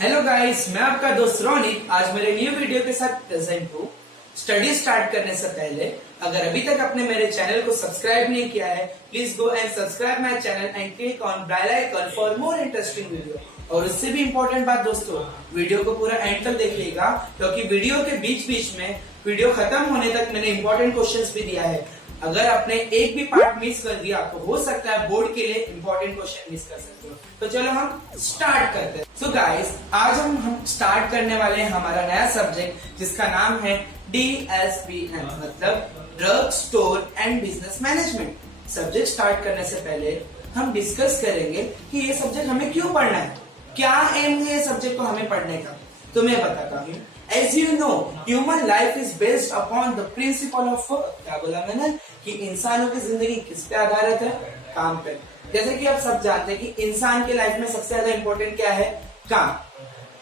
Hello guys, मैं आपका दोस्त रोनिक आज मेरे न्यू वीडियो के साथ प्रेजेंट हूँ। स्टडी स्टार्ट करने से पहले अगर अभी तक आपने मेरे चैनल को सब्सक्राइब नहीं किया है, please go and subscribe my channel and click on bell icon for more interesting video. और उससे भी इम्पोर्टेंट बात दोस्तों, वीडियो को पूरा एंड तक देखिएगा क्योंकि वीडियो के बीच बीच में वीडियो खत्म होने तक मैंने इम्पोर्टेंट क्वेश्चंस भी दिया है। अगर आपने एक भी पार्ट मिस कर दिया तो हो सकता है बोर्ड के लिए इंपॉर्टेंट क्वेश्चन मिस कर सकते हो। तो चलो हम स्टार्ट करते हैं। सो गाइस, आज हम स्टार्ट करने वाले हैं हमारा नया सब्जेक्ट जिसका नाम है DSBM, मतलब drug store and business management. Subject start करने से पहले हम डिस्कस करेंगे कि ये सब्जेक्ट हमें क्यों पढ़ना है, क्या एम है सब्जेक्ट को हमें पढ़ने का। तो मैं बताता हूँ। As you know, human life is based upon the principle of क्या बोला मैंने कि इंसानों की जिंदगी किस पे आधारित है, काम पे। जैसे कि आप सब जानते हैं कि इंसान की लाइफ में सबसे ज्यादा इंपॉर्टेंट क्या है, काम।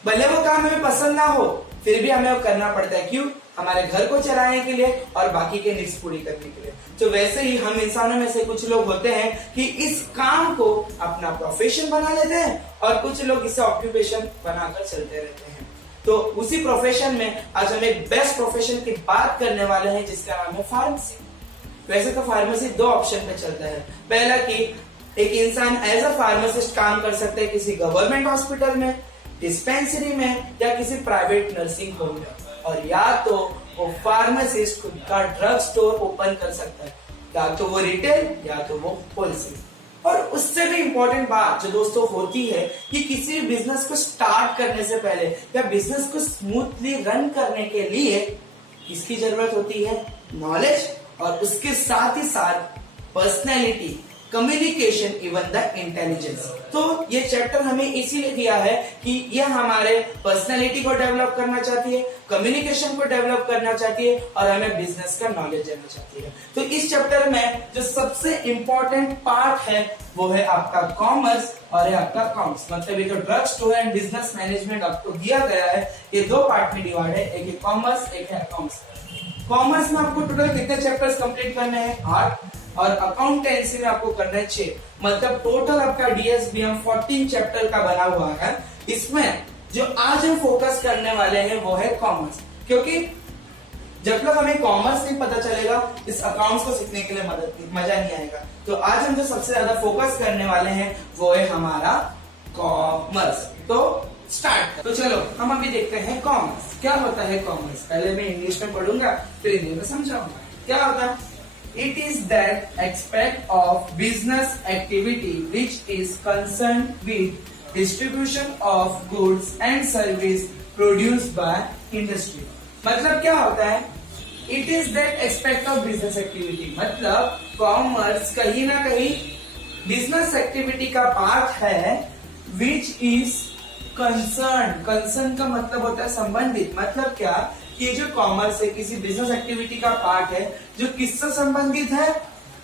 भले वो काम हमें पसंद ना हो फिर भी हमें वो करना पड़ता है। क्यों? हमारे घर को चलाने के लिए और बाकी के नीड्स पूरी करने के लिए। तो वैसे ही हम इंसानों में से कुछ लोग होते हैं कि इस काम को अपना प्रोफेशन बना लेते हैं और कुछ लोग इसे ऑक्यूपेशन बनाकर चलते रहते हैं। तो उसी प्रोफेशन में आज हम एक बेस्ट प्रोफेशन की बात करने वाले हैं जिसका नाम है फार्मेसी। वैसे तो फार्मेसी दो ऑप्शन पे चलता है। पहला कि एक इंसान एज अ फार्मासिस्ट काम कर सकता है किसी गवर्नमेंट हॉस्पिटल में, डिस्पेंसरी में या किसी प्राइवेट नर्सिंग होम में, और या तो वो फार्मासिस्ट खुद का ड्रग स्टोर ओपन कर सकता है, या तो वो रिटेल या तो वो होलसेल। और उससे भी इंपॉर्टेंट बात जो दोस्तों होती है कि किसी भी बिजनेस को स्टार्ट करने से पहले या बिजनेस को स्मूथली रन करने के लिए किसकी जरूरत होती है, नॉलेज, और उसके साथ ही साथ personality, communication, even the intelligence. तो ये चैप्टर हमें इसीलिए दिया है कि ये हमारे पर्सनैलिटी को डेवलप करना चाहती है, कम्युनिकेशन को डेवलप करना चाहती है और हमें बिजनेस का नॉलेज देना चाहती है। तो इस चैप्टर में जो सबसे इंपॉर्टेंट पार्ट है वो है आपका कॉमर्स और है आपका अकाउंट्स। मतलब ये जो drug store and business management आपको दिया गया है ये दो पार्ट में डिवाइड है, एक है कॉमर्स, एक है अकाउंट्स। कॉमर्स में आपको टोटल कितने चैप्टर्स कंप्लीट करने हैं, 8, और अकाउंटेंसी में आपको करना है 6। मतलब टोटल आपका DSBM 14 चैप्टर का बना हुआ है। इसमें जो आज हम फोकस करने वाले हैं वो है कॉमर्स, क्योंकि जब तक हमें कॉमर्स नहीं पता चलेगा इस अकाउंट्स को सीखने के लिए मजा नहीं आएगा। तो आज हम जो सबसे ज्यादा फोकस करने वाले हैं वो है हमारा कॉमर्स। तो स्टार्ट। तो चलो हम अभी देखते हैं कॉमर्स क्या होता है। कॉमर्स पहले मैं इंग्लिश में पढ़ूंगा फिर हिंदी में समझाऊंगा। क्या होता है? It is that aspect of business activity which is concerned with distribution of goods and service produced by industry। मतलब क्या होता है? It is that aspect of business activity, मतलब कॉमर्स कहीं ना कहीं बिजनेस एक्टिविटी का पार्ट है which is concerned। concern का मतलब होता है संबंधित। मतलब क्या कि जो कॉमर्स है किसी बिजनेस एक्टिविटी का पार्ट है जो किससे संबंधित है,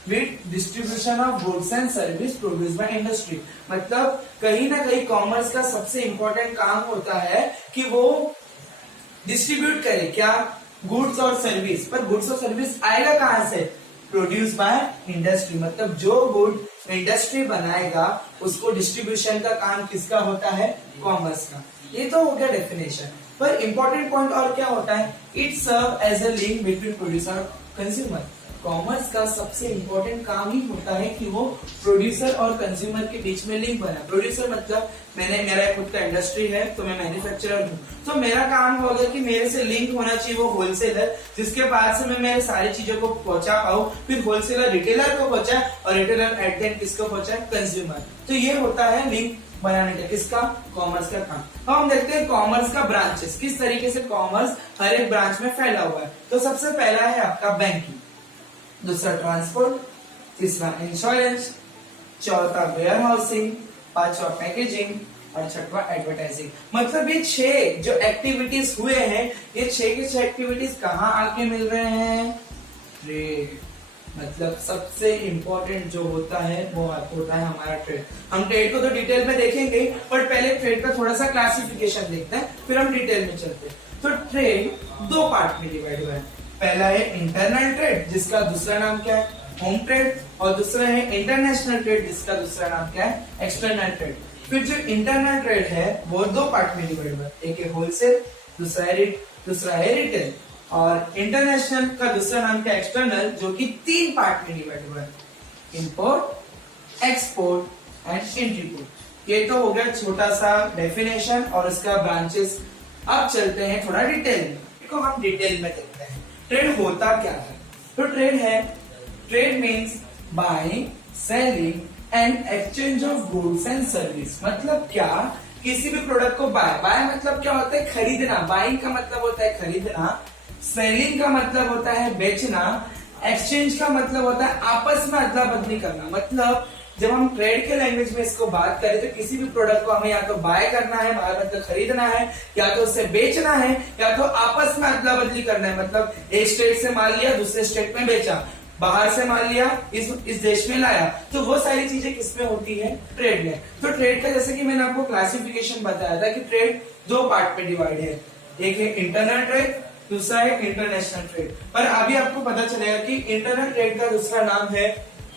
with distribution of goods and service produce by industry. मतलब कहीं ना कहीं कॉमर्स का सबसे इंपॉर्टेंट काम होता है कि वो डिस्ट्रीब्यूट करे क्या, गुड्स और सर्विस। पर गुड्स और सर्विस आएगा कहां से, प्रोड्यूस बाय इंडस्ट्री। मतलब जो गुड इंडस्ट्री बनाएगा उसको डिस्ट्रीब्यूशन का काम किसका होता है, कॉमर्स का। ये तो हो गया डेफिनेशन। पर इंपॉर्टेंट पॉइंट और क्या होता है, it serve as a link between producer और कंज्यूमर। कॉमर्स का सबसे इंपॉर्टेंट काम ही होता है कि वो प्रोड्यूसर और कंज्यूमर के बीच में लिंक बना। प्रोड्यूसर मतलब मेरा खुद का इंडस्ट्री है तो मैं मैन्युफैक्चरर हूँ, तो मेरा काम होगा कि मेरे से लिंक होना चाहिए वो होलसेलर, जिसके बाद से मैं मेरे सारी चीजों को पहुंचा पाऊँ, फिर होलसेलर रिटेलर को पहुंचाए और रिटेलर एट द एंड किसको पहुंचाए, कंज्यूमर। तो ये होता है लिंक बनाने का किसका, कॉमर्स का काम। अब हम देखते हैं कॉमर्स का ब्रांचेस, किस तरीके से कॉमर्स हर एक ब्रांच में फैला हुआ है। तो सबसे पहला है आपका बैंकिंग, दूसरा ट्रांसपोर्ट, तीसरा इंश्योरेंस, चौथा वेयर हाउसिंग, पांचवा पैकेजिंग और छठवा एडवर्टाइजिंग। मतलब ये 6 जो एक्टिविटीज हुए हैं, ये 6 के 6 एक्टिविटीज कहाँ आके मिल रहे हैं, ट्रेड। मतलब सबसे इंपॉर्टेंट जो होता है वो होता है हमारा ट्रेड। हम ट्रेड को तो डिटेल में देखेंगे पर पहले ट्रेड का थोड़ा सा क्लासिफिकेशन देखते हैं फिर हम डिटेल में चलते हैं। तो ट्रेड 2 पार्ट में डिवाइड हुआ है। पहला है इंटरनल ट्रेड जिसका दूसरा नाम क्या है, होम ट्रेड, और दूसरा है इंटरनेशनल ट्रेड जिसका दूसरा नाम क्या है, एक्सटर्नल ट्रेड। फिर जो इंटरनल ट्रेड है वो दो पार्ट में डिवाइड हुआ है, एक है होलसेल, दूसरा है रिटेल, और इंटरनेशनल का दूसरा नाम क्या एक्सटर्नल, जो कि तीन पार्ट में डिवाइड हुआ है, इंपोर्ट, एक्सपोर्ट एंड इंट्रीपोर्ट। ये तो हो गया छोटा सा डेफिनेशन और उसका ब्रांचेस। अब चलते हैं थोड़ा डिटेल में, देखो हम डिटेल में देखते हैं ट्रेड होता क्या है। तो trade means buying, selling and exchange of goods and service. मतलब क्या, किसी भी प्रोडक्ट को बाय मतलब क्या होता है, खरीदना। बाइंग का मतलब होता है खरीदना, सेलिंग का मतलब होता है बेचना, एक्सचेंज का मतलब होता है आपस में अदला बदली करना। मतलब जब हम ट्रेड के लैंग्वेज में इसको बात करें तो किसी भी प्रोडक्ट को हमें या तो बाय करना है, बाय मतलब खरीदना है, या तो उसे बेचना है, या तो आपस में अदला बदली करना है। मतलब एक स्टेट से माल लिया दूसरे स्टेट में बेचा, बाहर से माल लिया इस देश में लाया, तो वो सारी चीजें किसमें होती है, ट्रेड में। तो ट्रेड का जैसे कि मैंने आपको क्लासिफिकेशन बताया था कि ट्रेड दो पार्ट में डिवाइड है, एक है इंटरनल ट्रेड, दूसरा है इंटरनेशनल ट्रेड। पर अभी आपको पता चलेगा कि इंटरनल ट्रेड का दूसरा नाम है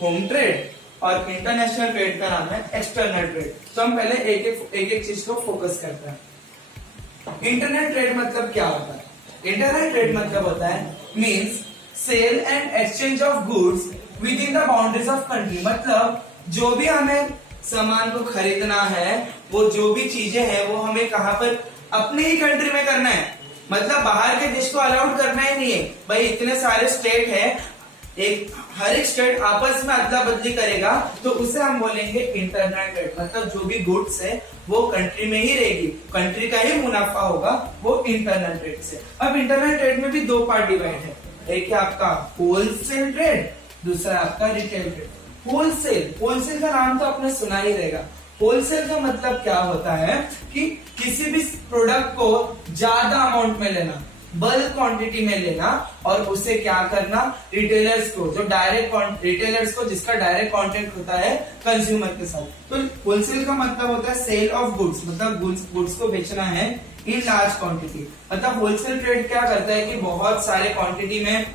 होम ट्रेड और इंटरनेशनल ट्रेड का नाम है एक्सटर्नल ट्रेड। तो हम पहले एक एक चीज को फोकस करते हैं। इंटरनल ट्रेड मतलब क्या होता है? इंटरनल ट्रेड मतलब होता है means sale and exchange of goods within the boundaries of country. मतलब जो भी हमें सामान को खरीदना है, वो जो भी चीजें हैं वो हमें कहां पर, अपने ही कंट्री में करना है। मतलब बाहर के देश को अलाउड करना ही नहीं है। भाई इतने सारे स्टेट है, हर एक स्टेट आपस में अदला बदली करेगा, तो उसे हम बोलेंगे इंटरनल ट्रेड। मतलब जो भी गुड्स है वो कंट्री में ही रहेगी, कंट्री का ही मुनाफा होगा, वो इंटरनल ट्रेड से। अब इंटरनल ट्रेड में भी दो पार्ट डिवाइड है, एक है आपका होलसेल ट्रेड, दूसरा आपका रिटेल ट्रेड। होलसेल का नाम तो आपने सुना ही रहेगा। होलसेल का मतलब क्या होता है कि किसी भी प्रोडक्ट को ज्यादा अमाउंट में लेना, बल्क क्वांटिटी में लेना, और उसे क्या करना, रिटेलर्स को, जो डायरेक्ट रिटेलर्स को जिसका डायरेक्ट कॉन्टेक्ट होता है कंज्यूमर के साथ। तो होलसेल का मतलब होता है सेल ऑफ गुड्स, मतलब गुड्स को बेचना है इन लार्ज क्वांटिटी। मतलब होलसेल ट्रेड क्या करता है कि बहुत सारे क्वांटिटी में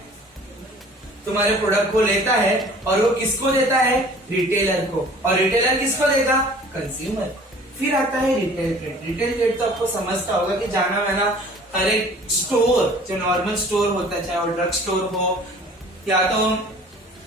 तुम्हारे प्रोडक्ट को लेता है, और वो किसको देता है, रिटेलर को, और रिटेलर किसको देगा, कंज्यूमर। फिर आता है रिटेल ट्रेड। रिटेल ट्रेड तो आपको समझता होगा कि जाना मैना हर एक स्टोर, जो नॉर्मल स्टोर होता है, चाहे वो ड्रग स्टोर हो या तो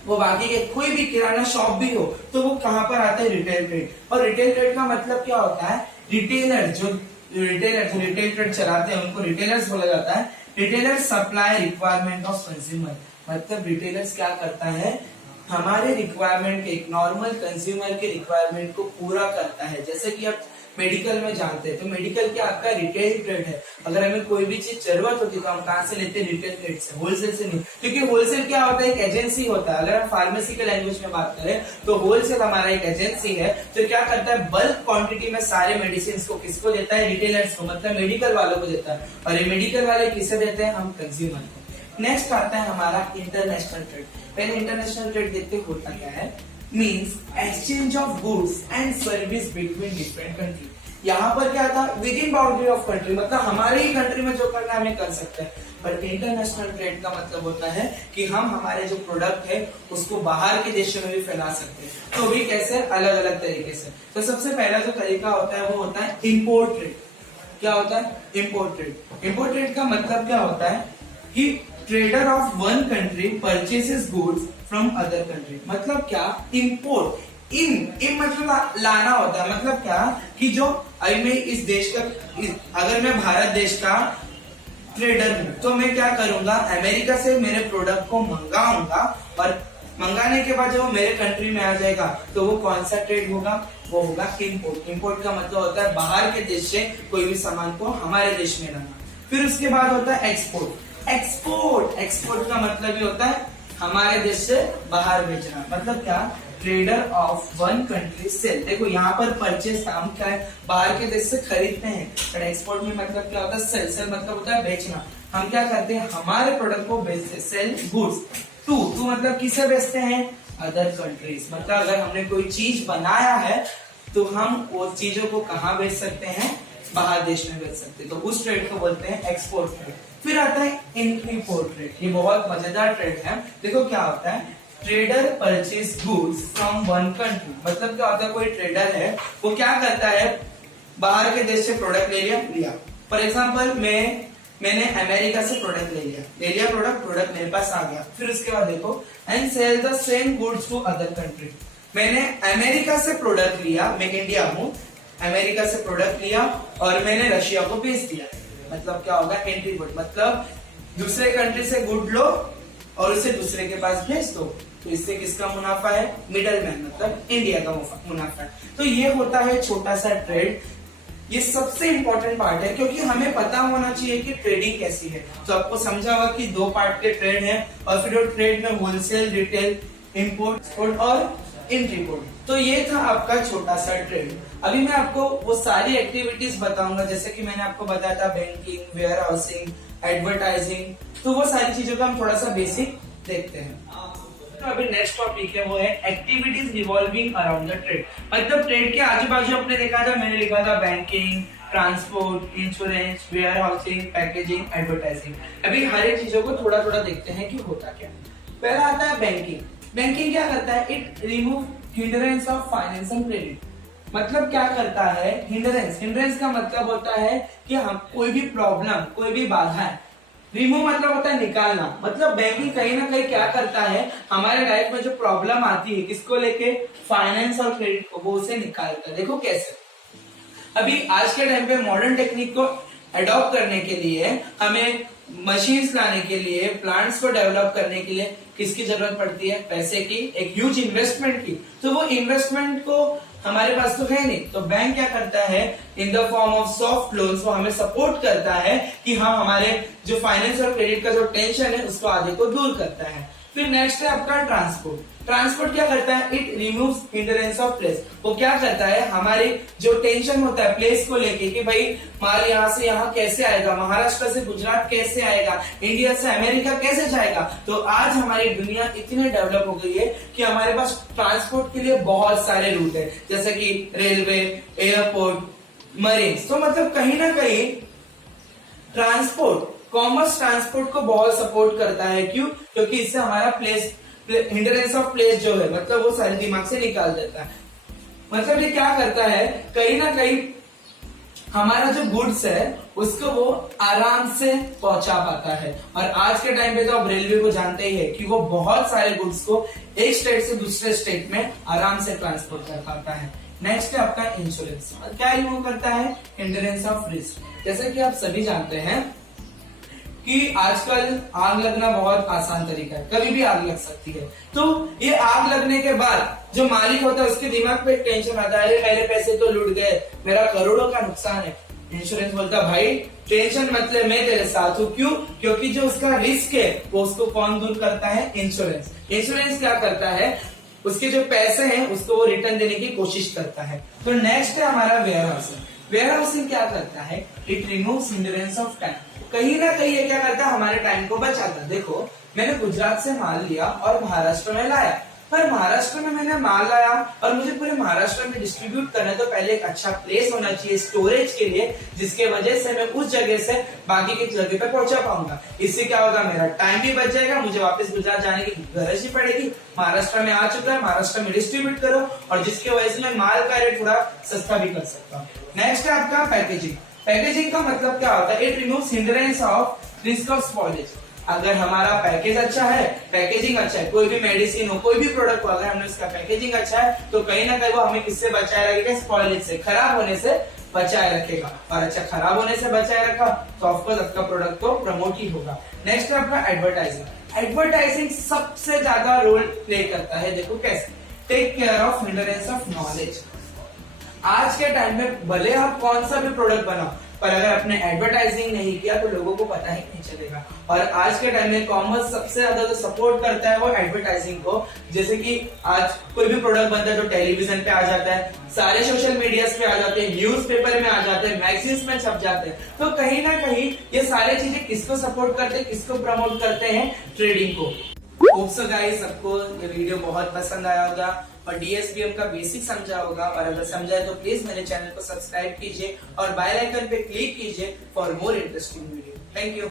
वो बाकी के कोई भी किराना शॉप भी हो, तो वो कहां पर आता है, रिटेल ट्रेड। और रिटेल ट्रेड का मतलब क्या होता है, रिटेलर जो रिटेल ट्रेड चलाते हैं उनको रिटेलर्स बोला जाता है। Retailer supply requirement of consumer. मतलब रिटेलर्स क्या करता है, हमारे रिक्वायरमेंट के, एक नॉर्मल कंज्यूमर के रिक्वायरमेंट को पूरा करता है। जैसे कि आप मेडिकल में जानते हैं, तो मेडिकल क्या आपका रिटेल ट्रेड है। अगर हमें कोई भी चीज जरूरत होती है तो हम कहां से लेते हैं, रिटेल ट्रेड से, होलसेल से नहीं। क्योंकि होलसेल क्या होता है, एक एजेंसी होता है। अगर हम फार्मेसी के लैंग्वेज में बात करें तो होलसेल हमारा एक एजेंसी है, तो क्या करता है, बल्क क्वांटिटी में सारे मेडिसिन को किसको देता है, रिटेलर्स को, मतलब मेडिकल वालों को देता है। और ये मेडिकल वाले किसे देते हैं, हम कंज्यूमर को। नेक्स्ट आता है हमारा इंटरनेशनल ट्रेड। पहले इंटरनेशनल ट्रेड देखते होता क्या है, means exchange of goods and service between different country. यहाँ पर क्या था, with in boundary of country, मतलब हमारे ही कंट्री में जो करना हमें कर सकते हैं। पर इंटरनेशनल ट्रेड का मतलब होता है कि हम हमारे जो प्रोडक्ट है उसको बाहर के देशों में भी फैला सकते हैं। तो भी कैसे, अलग अलग तरीके से। तो सबसे पहला जो तरीका होता है वो होता है इंपोर्ट ट्रेड। क्या होता है, इंपोर्ट ट्रेड। इंपोर्ट ट्रेड का मतलब क्या होता है कि trader of one country purchases goods from other country. मतलब क्या, इंपोर्ट, इन मतलब लाना होता है। मतलब क्या कि जो अभी मैं इस देश का, अगर मैं भारत देश का ट्रेडर हूं तो मैं क्या करूंगा, अमेरिका से मेरे प्रोडक्ट को मंगाऊंगा, और मंगाने के बाद जब वो मेरे कंट्री में आ जाएगा तो वो कौन सा ट्रेड होगा, वो होगा इंपोर्ट। इंपोर्ट का मतलब होता है बाहर के देश से कोई भी सामान को हमारे देश में लाना। फिर उसके बाद होता है एक्सपोर्ट। एक्सपोर्ट का मतलब ये होता है हमारे देश से बाहर बेचना। मतलब क्या, trader of one country sell. देखो यहाँ पर परचेस का हम क्या है, बाहर के देश से खरीदते हैं, पर एक्सपोर्ट में मतलब क्या होता है, सेल मतलब होता है बेचना। हम क्या करते हैं, हमारे प्रोडक्ट को बेचते, सेल गुड्स टू मतलब किसे बेचते हैं, अदर कंट्रीज। मतलब अगर हमने कोई चीज बनाया है तो हम वो चीजों को कहाँ बेच सकते हैं, बाहर देश में बेच सकते हैं। तो उस ट्रेड को बोलते हैं एक्सपोर्ट ट्रेड। फिर आता है इंपोर्ट ट्रेड। ये बहुत मजेदार ट्रेड है। देखो क्या होता है, trader purchase goods from one country, मतलब क्या होता है, कोई ट्रेडर है वो क्या करता है, बाहर के देश से प्रोडक्ट ले लिया। फॉर एग्जाम्पल मैंने अमेरिका से प्रोडक्ट ले लिया प्रोडक्ट मेरे पास आ गया। फिर उसके बाद देखो, and sell the same goods to other country. मैंने अमेरिका से प्रोडक्ट लिया, मैं इंडिया हूँ, अमेरिका से प्रोडक्ट लिया और मैंने रशिया को बेच दिया। मतलब क्या होगा, एंट्री गुड, मतलब दूसरे कंट्री से गुड लो और उसे दूसरे के पास भेज दो। तो इससे किसका मुनाफा है, मिडल मैन, मतलब इंडिया का मुनाफा है। तो ये होता है छोटा सा ट्रेड। ये सबसे इंपॉर्टेंट पार्ट है, क्योंकि हमें पता होना चाहिए कि ट्रेडिंग कैसी है। तो आपको समझा होगा कि 2 पार्ट के ट्रेड है, और फिर वो ट्रेड में होलसेल, रिटेल, इंपोर्ट, एक्सपोर्ट और इंट्रीपोर्ट। तो ये था आपका छोटा सा ट्रेड। अभी मैं आपको वो सारी एक्टिविटीज बताऊंगा, जैसे कि मैंने आपको बताया था बैंकिंग, वेयर हाउसिंग, एडवर्टाइजिंग। तो वो सारी चीजों का हम थोड़ा सा बेसिक देखते हैं। तो अभी नेक्स्ट टॉपिक है, वो है activities revolving around the trade. मतलब ट्रेड के आजू बाजू आपने देखा था, मैंने लिखा था banking, transport, insurance, warehousing, packaging, advertising. अभी हर एक चीजों को थोड़ा थोड़ा देखते हैं कि होता क्या। पहला आता है बैंकिंग। बैंकिंग क्या करता है, it remove hindrance of finance and credit. मतलब क्या करता है, हिंड्रेंस का मतलब होता है कि हम कोई भी प्रॉब्लम, कोई भी बाधा, रिमूव मतलब होता है निकालना। मतलब बैंकिंग कहीं ना कहीं क्या करता है, हमारे लाइफ में जो प्रॉब्लम आती है किसको लेके, फाइनेंस और क्रेडिट को, वो उसे निकालता है। देखो कैसे, अभी आज के टाइम पे मॉडर्न टेक्निक को अडॉप्ट करने के लिए, हमें मशीन्स लाने के लिए, प्लांट्स को डेवलप करने के लिए किसकी जरूरत पड़ती है, पैसे की, एक ह्यूज इन्वेस्टमेंट की। तो वो इन्वेस्टमेंट को हमारे पास तो है नहीं, तो बैंक क्या करता है, in the form of soft loans वो हमें सपोर्ट करता है कि हाँ, हमारे जो फाइनेंस और क्रेडिट का जो टेंशन है उसको आधे को दूर करता है। फिर नेक्स्ट है आपका ट्रांसपोर्ट। ट्रांसपोर्ट क्या करता है, it removes hindrance of place. वो क्या करता है, हमारे जो टेंशन होता है प्लेस को लेके कि भाई माल यहाँ से यहाँ कैसे आएगा, महाराष्ट्र से गुजरात कैसे आएगा, इंडिया से अमेरिका कैसे जाएगा। तो आज हमारी दुनिया इतनी डेवलप हो गई है कि हमारे पास ट्रांसपोर्ट के लिए बहुत सारे रूट है, जैसे कि रेलवे, एयरपोर्ट, मरीन्स। तो मतलब कहीं ना कहीं ट्रांसपोर्ट, कॉमर्स ट्रांसपोर्ट को बहुत सपोर्ट करता है। क्यों, क्योंकि इससे हमारा प्लेस, हिंड्रेंस ऑफ प्लेस जो है, मतलब वो सारे दिमाग से निकाल देता है। मतलब ये क्या करता है, कहीं ना कहीं हमारा जो गुड्स है उसको वो आराम से पहुंचा पाता है। और आज के टाइम पे तो आप रेलवे को जानते ही है कि वो बहुत सारे गुड्स को एक स्टेट से दूसरे स्टेट में आराम से ट्रांसपोर्ट कर पाता है। नेक्स्ट है आपका इंश्योरेंस। क्या रिमूव करता है, हिंड्रेंस ऑफ रिस्क। जैसे कि आप सभी जानते हैं कि आजकल आग लगना बहुत आसान तरीका है, कभी भी आग लग सकती है। तो ये आग लगने के बाद जो मालिक होता है उसके दिमाग पे टेंशन आता है, मेरे पैसे तो लूट गए, मेरा करोड़ों का नुकसान है। इंश्योरेंस बोलता है भाई टेंशन मत ले, मैं तेरे साथ हूँ। क्यों, क्योंकि जो उसका रिस्क है वो उसको कौन दूर करता है, इंश्योरेंस। इंश्योरेंस क्या करता है, उसके जो पैसे हैं उसको वो रिटर्न देने की कोशिश करता है। तो नेक्स्ट है हमारा वेयर हाउसिंग। वेयर हाउसिंग क्या करता है, it removes hindrance of time. कहीं ना कहीं ये क्या करता है, हमारे टाइम को बचाता है। देखो मैंने गुजरात से माल लिया और महाराष्ट्र में लाया, पर महाराष्ट्र में मैंने माल लाया और मुझे पूरे महाराष्ट्र में डिस्ट्रीब्यूट करना है, तो पहले एक अच्छा प्लेस होना चाहिए स्टोरेज के लिए, जिसके वजह से मैं उस जगह से बाकी की जगह पे पहुंचा पाऊंगा। इससे क्या होगा, मेरा टाइम भी बच जाएगा, मुझे वापस गुजरात जाने की गरज ही पड़ेगी। महाराष्ट्र में आ चुका है, महाराष्ट्र में डिस्ट्रीब्यूट करो, और जिसकी वजह से मैं माल का रेट थोड़ा सस्ता भी कर सकता हूँ। नेक्स्ट है आपका पैकेजिंग। पैकेजिंग का मतलब क्या होता है, it removes hindrance of risk of spoilage. अगर हमारा पैकेज अच्छा है, पैकेजिंग अच्छा है, कोई भी मेडिसिन हो, कोई भी प्रोडक्ट हो, अगर हमने उसका पैकेजिंग अच्छा है तो कहीं ना कहीं वो हमें किससे बचाए रखेगा, स्पॉइलेज से, खराब होने से बचाए रखेगा। और अच्छा खराब होने से बचाए रखा तो ऑफकोर्स आपका प्रोडक्ट तो प्रमोट ही होगा। नेक्स्ट है आपका एडवर्टाइजिंग। एडवर्टाइजिंग सबसे ज्यादा रोल प्ले करता है। देखो कैसे, take care of hindrance of knowledge. आज के टाइम में भले आप कौन सा भी प्रोडक्ट बनाओ, पर अगर आपने एडवर्टाइजिंग नहीं किया तो लोगों को पता ही नहीं चलेगा। और आज के टाइम में कॉमर्स सबसे ज्यादा जो सपोर्ट करता है वो एडवर्टाइजिंग को। जैसे कि आज कोई भी प्रोडक्ट बनता है तो टेलीविजन पे आ जाता है, सारे सोशल मीडिया पे आ जाते हैं, न्यूज़पेपर में आ जाते हैं, मैगजीन्स में छप जाते हैं। तो कहीं ना कहीं ये सारी चीजें किसको सपोर्ट करते हैं, किसको प्रमोट करते हैं, ट्रेडिंग को। होप सो गाइस सबको ये वीडियो बहुत पसंद आया होगा और डीएसबीएम का बेसिक समझा होगा। और अगर समझा है तो प्लीज मेरे चैनल को सब्सक्राइब कीजिए और बेल आइकन पे क्लिक कीजिए for more interesting video. Thank you.